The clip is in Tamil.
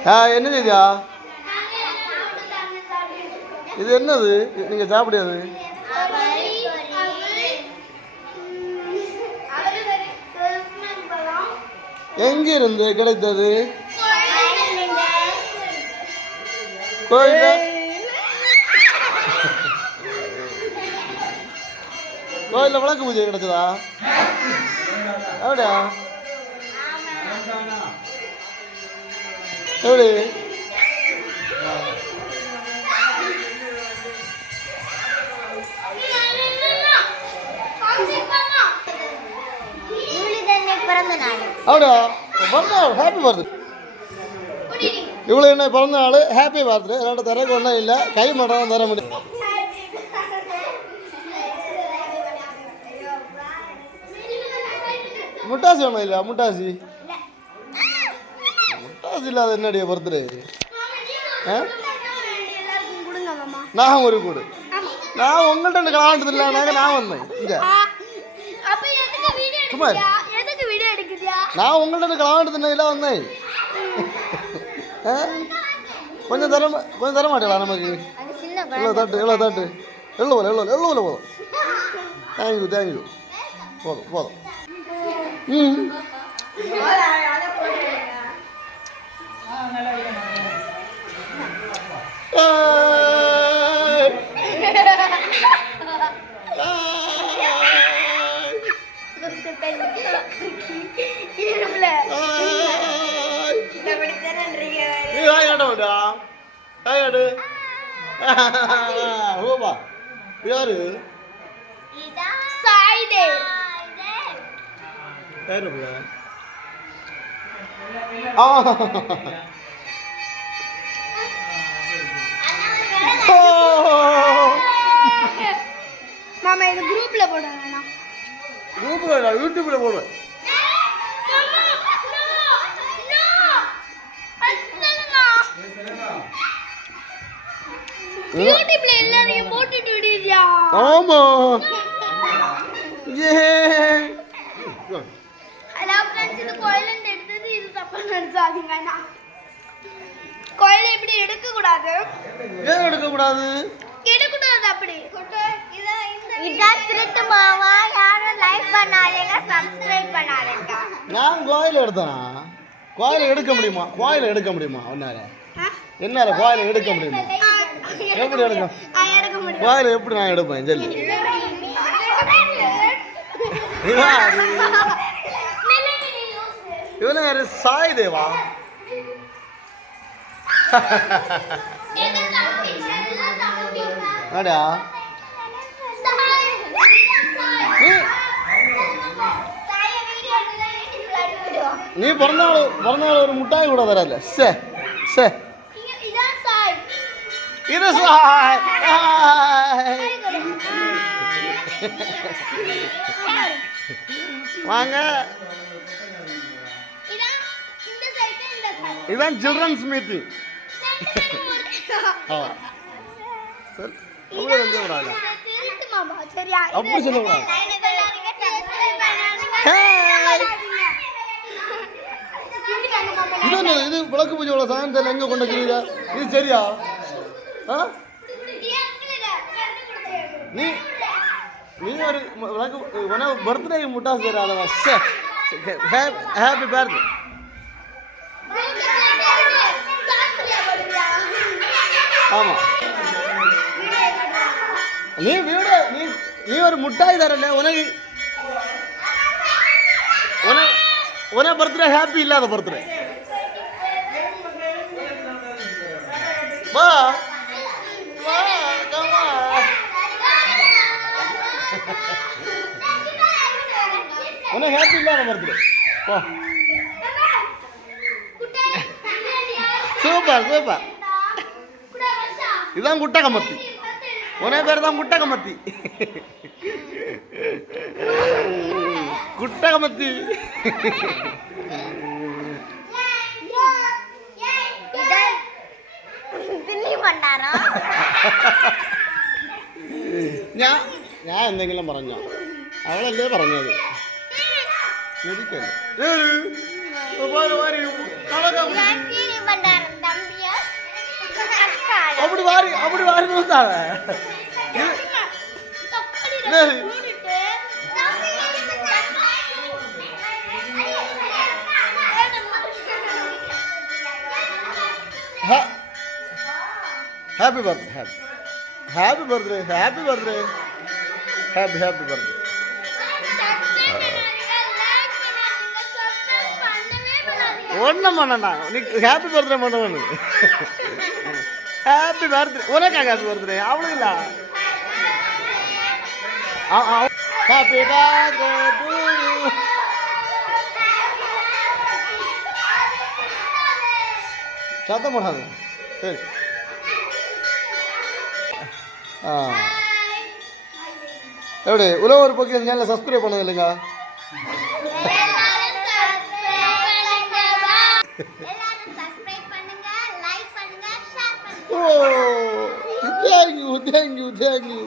என்ன செய்தியா இது என்னது நீங்க சாப்பிடாது எங்கிருந்து கிடைத்தது கோயில்ல விளக்கு பூஜை கிடைச்சதா அப்படியா எப்படி அப்படியா பிறந்தநாள் ஹாப்பி பர்த்டே இவ்வளோ என்ன பிறந்த நாள் ஹாப்பி பர்த்டே ரெண்டு தரக்கு ஒன்றும் இல்லை கை மட்டும் தர முடியும் முட்டாசி ஒன்றும் இல்லையா முட்டாசி முட்டாசி இல்லாத என்னடைய பர்த்டே நான் ஒரு கூடு நான் உங்கள்கிட்ட கலாண்டது இல்லை நான் வந்தேன் இங்கே சும்மா நான் உங்கள்கிட்ட கலாண்டது இல்லை வந்தேன் கொஞ்சம் தர மாட்டேங்களா நமக்கு எவ்வளோ தட்டு எவ்வளோ போதும் தேங்க்யூ போதும் ம் யாரு மாமா இது குரூப்ல போடுங்க குரூப்ல யூடியூப்ல போடுறேன் யூடியூப்ல எல்லாரையும் போட்டுட்டு விடுறியா ஆமா ஏ ஹலோ फ्रेंड्स இது கோயிலண்ட் எடுத்தது இது தப்பா நினைச்சாதீங்கண்ணா கோயிலை இப்படி எடுக்க கூடாது ஏன் எடுக்க கூடாது அப்படி இதான் திருட்டு மாமா யாரும் லைக் பண்ணாதீங்க சப்ஸ்கிரைப் பண்ணாதீங்க நான் கோயில் எடுத்தேன் கோயில் எடுக்க முடியுமா ஒன்னால என்னால கோயில் எடுக்க முடியுமா எப்படி எடுக்கும் கோயில் எப்படி நான் எடுப்பேன் சொல்லி இவன யாரு சாய் தேவா ஆடா நீ பிறந்தநாள் ஒரு முட்டாய் கூட தரல இது சாய் வாங்க இதான் சில்ட்ரன்ஸ் மீட்டிங் அப்படி சொல்லக்கூடாது இது விளக்கு பூஜை சாயந்தரம் எங்க கொண்டு வைக்கிறீங்க இது சரியா நீ ஒரு விளக்கு பர்த்டே முட்டாசு தராதவா ஹாப்பி பர்த்டே ஆமா நீ ஒரு முட்டாய் தரல உன பர்த்டே ஹாப்பி இல்லாத பர்த்டே வா உன ஹாப்பி இல்லாத பர்த்டே வா சூப்பர் இதான் குட்டை கமத்தி உனே பேர் தான் குட்டை கமத்தி ഞാൻ എന്തെങ്കിലും പറഞ്ഞോ അവളല്ലേ പറഞ്ഞത് ശരിക്കല്ലേ அப்படி வாரி வந்தாங்க happy birthday happy birthday happy birthday happy birthday ஒன்றும் பண்ணண்ணா நீ ஹாப்பி பர்த்டே பண்ண ஹாப்பி பர்த்டே உனக்கா ஹாப்பி பர்த்டே அவளுக்கு இல்லை ஹாப்பி பர்த்டே டு யூ சத்தம் போடாது சரி எப்படி உழவர் பக்கம் இந்த சேனலை சப்ஸ்கிரைப் பண்ணது இல்லைங்க ஓ தேங்க்யூ